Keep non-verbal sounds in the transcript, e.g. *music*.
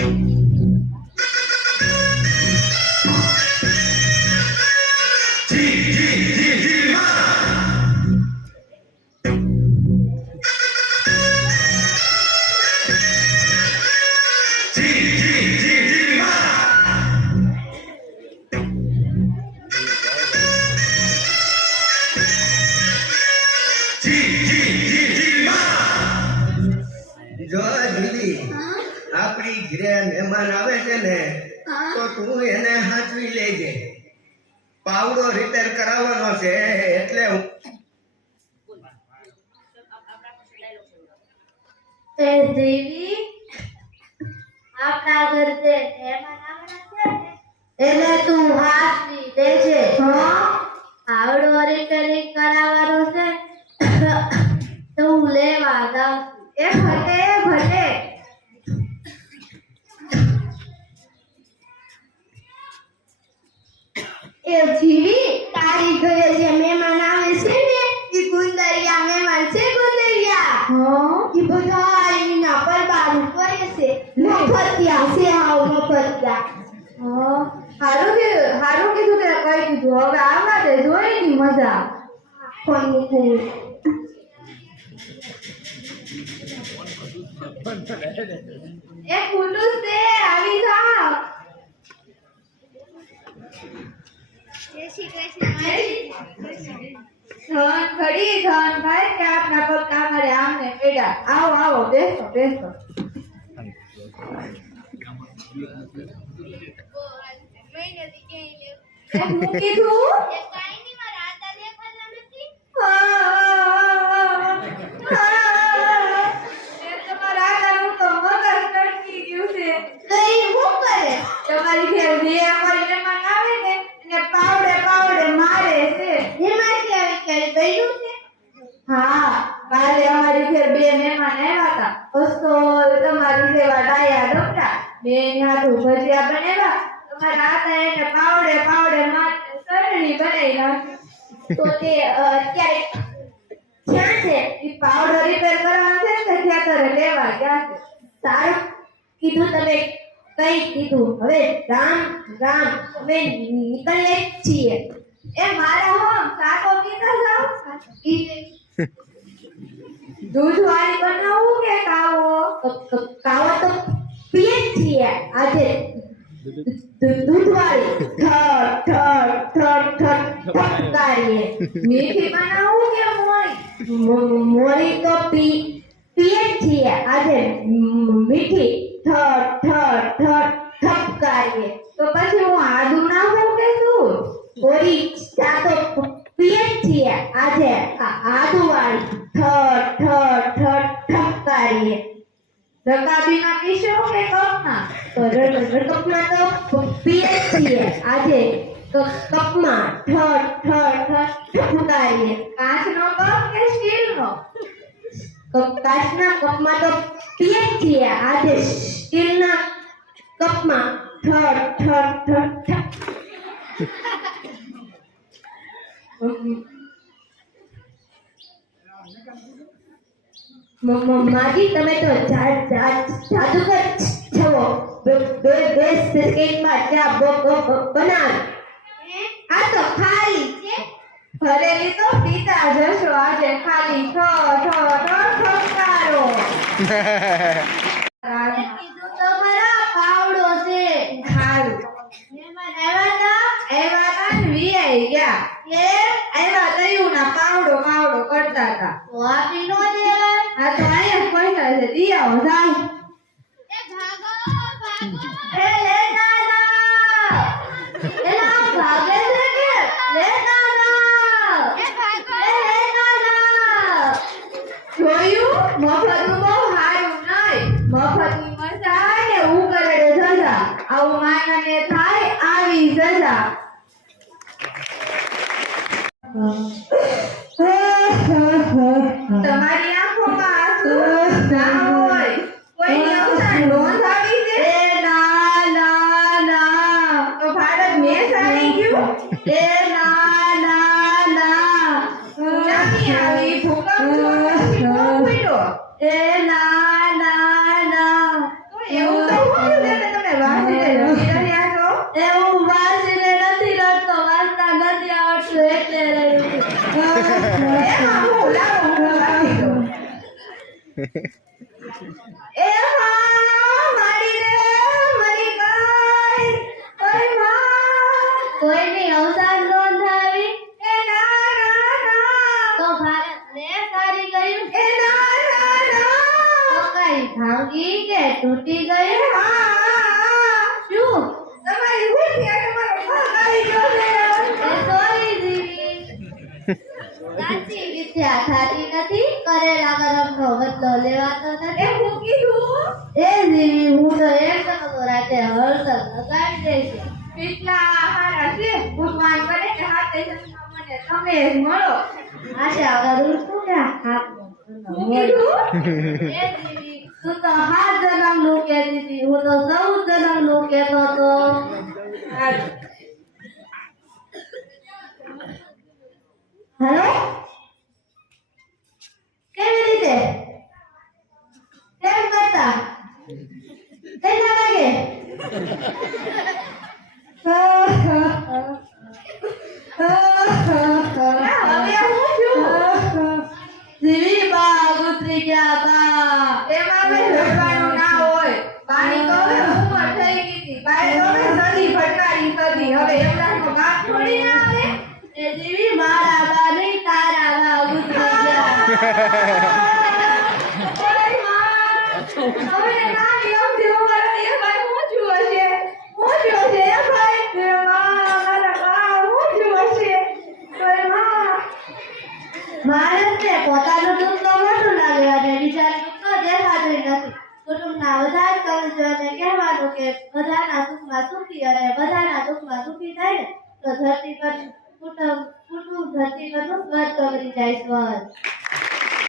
જો આપણી ઘરે મહેમાન આવે છે ને તો તું એને હાચવી લેજે. પાવડો રિપેર કરાવવાનો છે એટલે એ દેવી આપણા ઘર તે મહેમાન આવવાના છે તું દેજે. રિપેરિંગ કરાવવાનો છે તો હું લેવા જાઉં એ ભલે એ જીવી તારી ઘરે જે મહેમાન આવે છે ને એ ગુંદરિયા મહેમાન છે ગુંદરિયા? ઈ બધા એના પરબારું કરે છે. મફતિયા છે આવ મફતિયા. હારું કે હારું કીધું તે કઈ કીધું? હવે આવા દે જોઈ ની મજા. ફોન મૂકું એ ખુલ્લું છે આવી જા. ધન ખડી ધન ભાઈ કે આપના પગ કામરે આમને પેડા આવો આવો બેસો બેસો. તમારા આગાનું તો મગજ તડકી ગયું છે. તો ઈ તમારી ઘેર જે અમારી મહેમાન આવે ને એને પાવડે પાવડે મારે છે એમાંથી આવી ક્યારે ગયું છે હા કાલે અમારી ઘેર બે મહેમાન આવ્યા હતા બસો તમારી જેવા ડાયા ડમરા બે તો ભજીયા બનેવા. તમારા આતા એને પાવડે પાવડે માં સરણી બનાવી તો તે અત્યારે ક્યાં છે એ પાવડર રિપેર કરવાનો છે ને તો ખેતરે લેવા ગયા છે. સારું કીધું તમે કઈ કીધું? હવે રામ રામ અમે નીકળીએ છીએ. એ મારા હો સાતો પીતા લાવ *laughs* દૂધ વાળી બનાવું કે કાવો? કાવા મો- તો આજે પછી હું આદુ નાખું કે શું ગોરી ચા તો પીએ છીએ. આજે આ, આદુવાળી ઠર ઠર ઠર, ઠપકારીએ. રકાબીના પીશો કે તો કપમાં તો છીએ. આજે કપમાં ઠર ઠર ઠર ઠપકારીએ કાચનો કપ કે સ્ટીલનો? કપ, કાચના કપમાં તો પીએ છીએ. આજે સ્ટીલના કપમાં ઠર ઠર ઠર મ- મ- માજી તમે તો જાદુગર છો બે બે બે સેકન્ડમાં ચા બ- બ- બ- આ તો ખાલી. છે ભરેલી તો પીતા જશો આજે ખાલી. ઠ ઠ ઠ ઠપકારો કીધું તો ખરા પાવડો છે. સારું મહેમાન આવ્યા હતા વીઆઈ ગયા. કે આવ્યા તયું ના પાવડો પાવડો કરતા હતા. તો છે દાદા જોયું મફતનું બહુ નહીં મફતની આવે ને ઉકરડે સજા આવું માનને થાય આવી સજા એ ના ના ના. એવું તો હોય ને તમે વાંચી રહ્યા છો એ હું વાંચીને નથી લખતો વાંચતા નથી આવડતું એટલે રહ્યું *laughs* હા હા શું? તમારી ભૂલથી આ તમારો આવી ગયો છે. સોરી દીદી. સાચી વિદ્યા થાતી નથી. કરેલા કર્મનો બદલો લેવાતો એ હું કીધું? એ દીદી હું તો એક તો રાતે હળદર લગાડી દઈશ. કેટલા હારા છે ભગવાન કરે કે હાથે મને તમે મળો. આશા કરું છું કે હું કીધું? તું તો હાથ જન્મનું કહેતી હતી હું તો સૌ જન્મનું કહેતો હતો હેલો? કેવી રીતે? કેમ કરતા? કેટલા વાગે? ભટકારી પોતાનું હવે એમનાનો બાપ થોડી ના આવે. એ જીવી મારા તારા ઓય કુટુંબના બધા કરજો અને કહેવાનું કે બધાના સુખમાં સુખી અને બધાના દુઃખમાં સુખી થાય તો ધરતી પર કુટુંબ કુટુંબ ધરતી પરનું સ્વર્ગ કરી જાય સ્વર્ગ